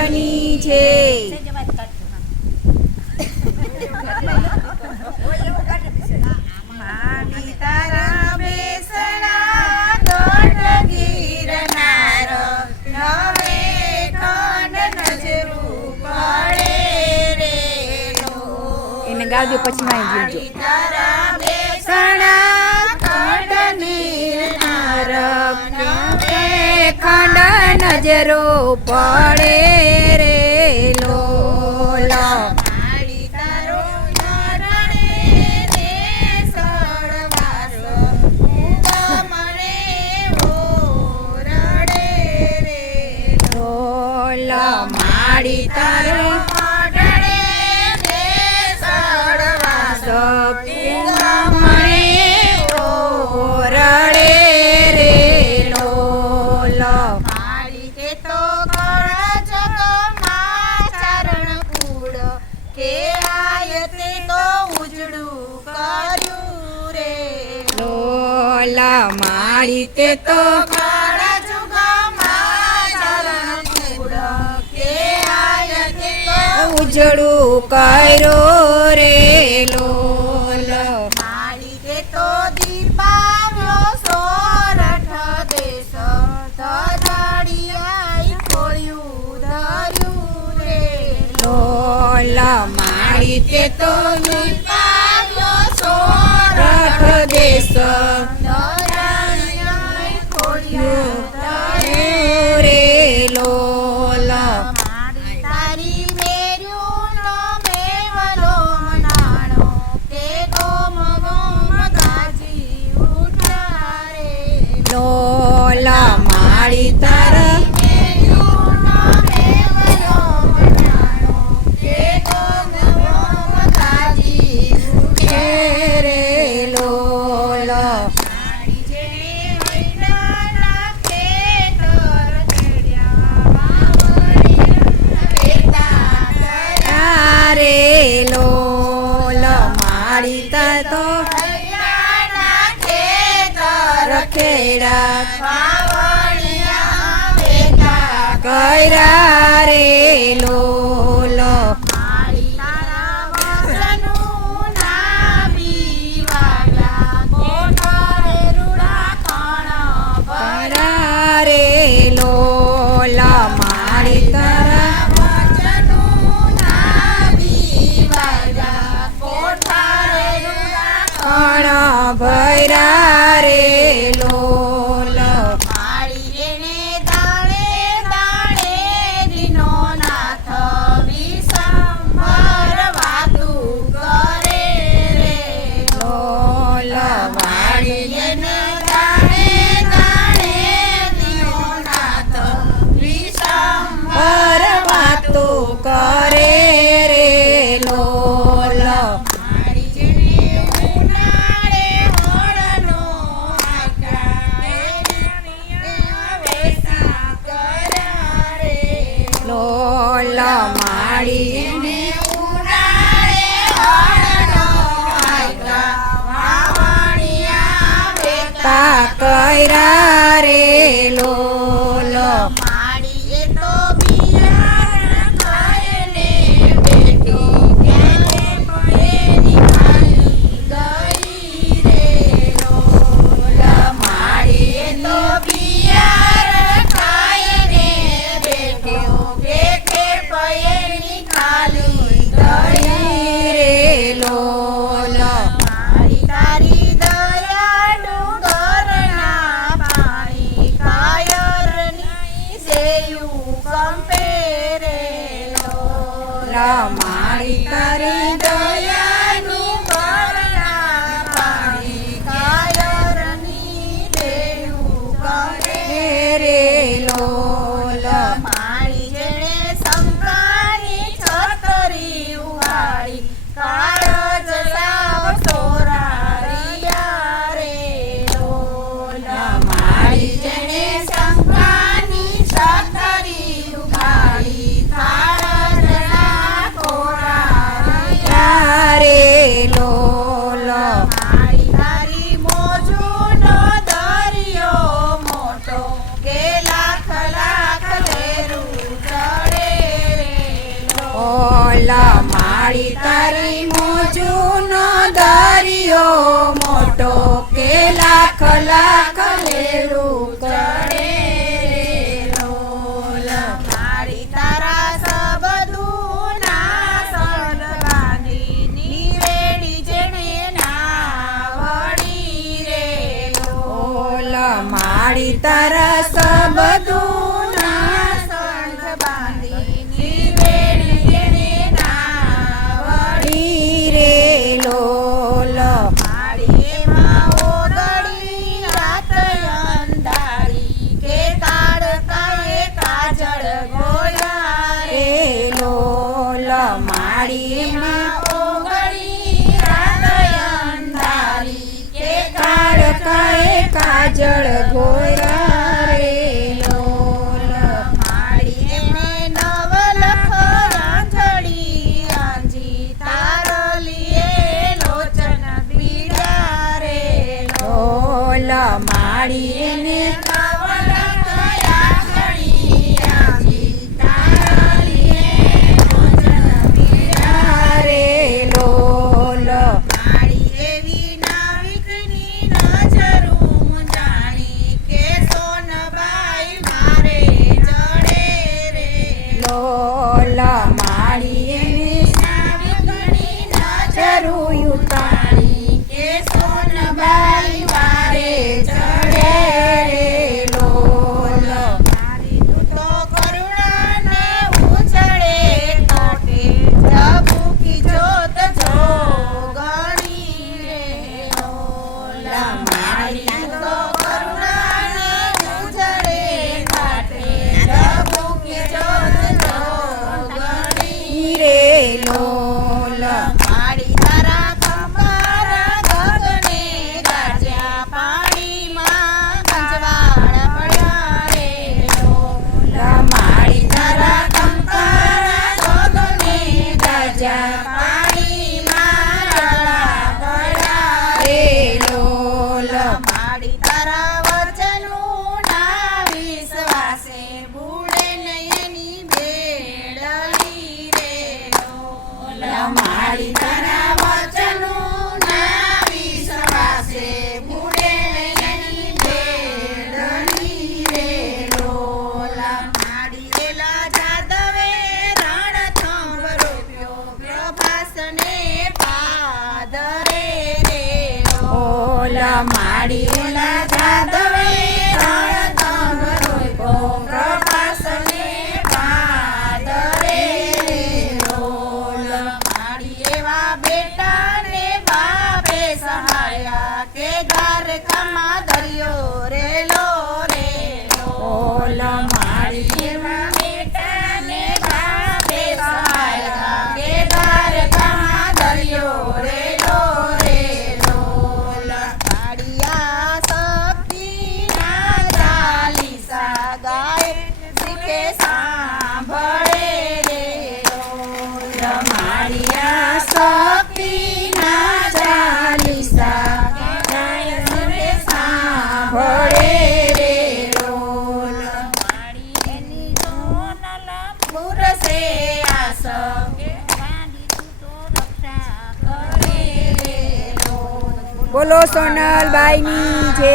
બની છે. માડી તારા બેસણા ગઢ ગિરનાર નવે ખંડ નજરું પડે રે લો. એને ગાવજો પછી માઈ જીવજો. તારા બેસણા ગઢ ગિરનાર નવે ખંડ નજરો પડે રે લોલા. માડી તારો ઓઢડે બેસડવાસ મને ઓરડે રે લોલ. માડી કે તો કળ જગમાં ચારણ કુળ કે આય તે તો ઉજળું કર્યું રે લોલ. માડી તે તો ઉજળું કર્યો રે લોલ. માડી કે તો દીપાવ્યો સોરઠ દેશ ધજાડિયાઈ ખોળ્યું ધર્યું રે લોલ. માડી કે તો દીપાવ્યો સોરઠ દેશ ધજાડિયાઈ ખોળ્યું ધર્યું રે લોલ. લોલા માડી તારા રે લોલા. રે લોલા માડી તા તો રખેડા કર્યા રે લોલ. માડી તારા વસનું નામી વાગ્યા કોઠારે રૂડા ખાણા ભર્યા રે લોલ. માડી તારા વસનું નામી વાગ્યા કોઠારે રૂડા ખાણા ભર્યા રે લોલ. માડી એને દાણે દાણે દીનો નાથ વિસંભર વાતું કરે રે લોલ. માડી એને દાણે દાણે દીનો નાથ વિસંભર વાતું કરે રે લોલ. લોલા માડી ને ઉડાડે હળનો આયકા વાવણિયા બેટા કર્યા રે લોલ. માડી એ તો બિયારણ ખાય ને બેટી ક્યારે પડેની ખાલી ગઈ રે લોલ. માડી એ તો બિયારણ ખાય ને બેટી રે લોલ. માડી તારી દયા ડુંગરના પાણી કાયરની સેયું કંપે રે લોલ. માડી તારી દયા ડુંગરના પાણી કાયરની સેયું કંપે રે લોલ. માડી જેણે શંકાની છતરી ઉગાડી કાળજ સાવ સોરારિયા રે લોલ. માડી જેણે શંકાની છતરી ઉગાડી કાળજ ના સોરારિયા માળી તારી મોજુનો દરિયો મોટો કે લાખ લાખ લેલું ચડે લોલ માળી તારા સબદું ના સન બાંધી નીવેડી જેણે નાવડી રે લોલ માળી તારા સબદું ના સંત બાંધી નીવેડી જેણે નાવડી રે લોલ માળી એમાં ઓગળી રાત અંધારી કે કાળકાએ કાજળ ગોયા રે રે લોલ માળી એમાં ઓગળી રાત અંધારી કે કાળકાએ કાજળ ગોરા રે લોલ માળી એને નવલખ રાંધડી આંજી તારલીએ લોચન બીડા રે લોલ માળી એને નવલખ રાંધડી આંજી તારલીએ લોચન બીડા રે લોલ માળી એવી નાવિકની નજરું જાણી કે સોનબાઈ મારે જડે રે લોલ માળી એને નાવિકની જરૂર ઉતારી કે સોનબાઈ મારે જડે રે લોલ મારી તું તો કરુણાને ઉછળે તોટે જબુકી જોત જો ગણી રે ઓલા મારી તું તો કરુણાને ઉછળે તોટે જબુકી જોત જો ગણી રે લોલ માળી તારા ખંભારા ગગને ગાજ્યા પાણીમાં ગંજવાળ પડ્યા રે લોલ માળી તારા ખંભારા ગગને ગાજ્યા પાણીમાં રળા પડ્યા રે લોલ માળી તારા વચનું ના વિશ્વાસે બુડે ને એની બેડલી રે લોલ માળી તારા વચનું ના વિશ્વાસે બુડે ને એની બેડલી રે લોલ માળી એલા જાદવે રણથંભ રોપ્યો પ્રભાસને પાદરે રે ઓલ માળી ઓલા જાદવે રણથંભ રોપ્યો પ્રભાસને પાદરે રે લોલ માળી એવા બેટાને બાપે સહાયા કે દ્વારકામાં દરિયો રેલો રે ઓલ માળી એવા બેટાને બાપે સહાયા કે દ્વારકામાં દરિયો રેલો રે લોલ માળિયા શક્તિના ચાલીસા ગાય શીખે સાંભળે રે લોલ માળિયા શક્તિના ચાલીસા ગાય શીખે સાંભળે રે લોલ માળી એની સોનલ મુરસે આસ કે બાંધી તું તો રક્ષા કરે રે લોલ બોલો સોનલબાઈની જય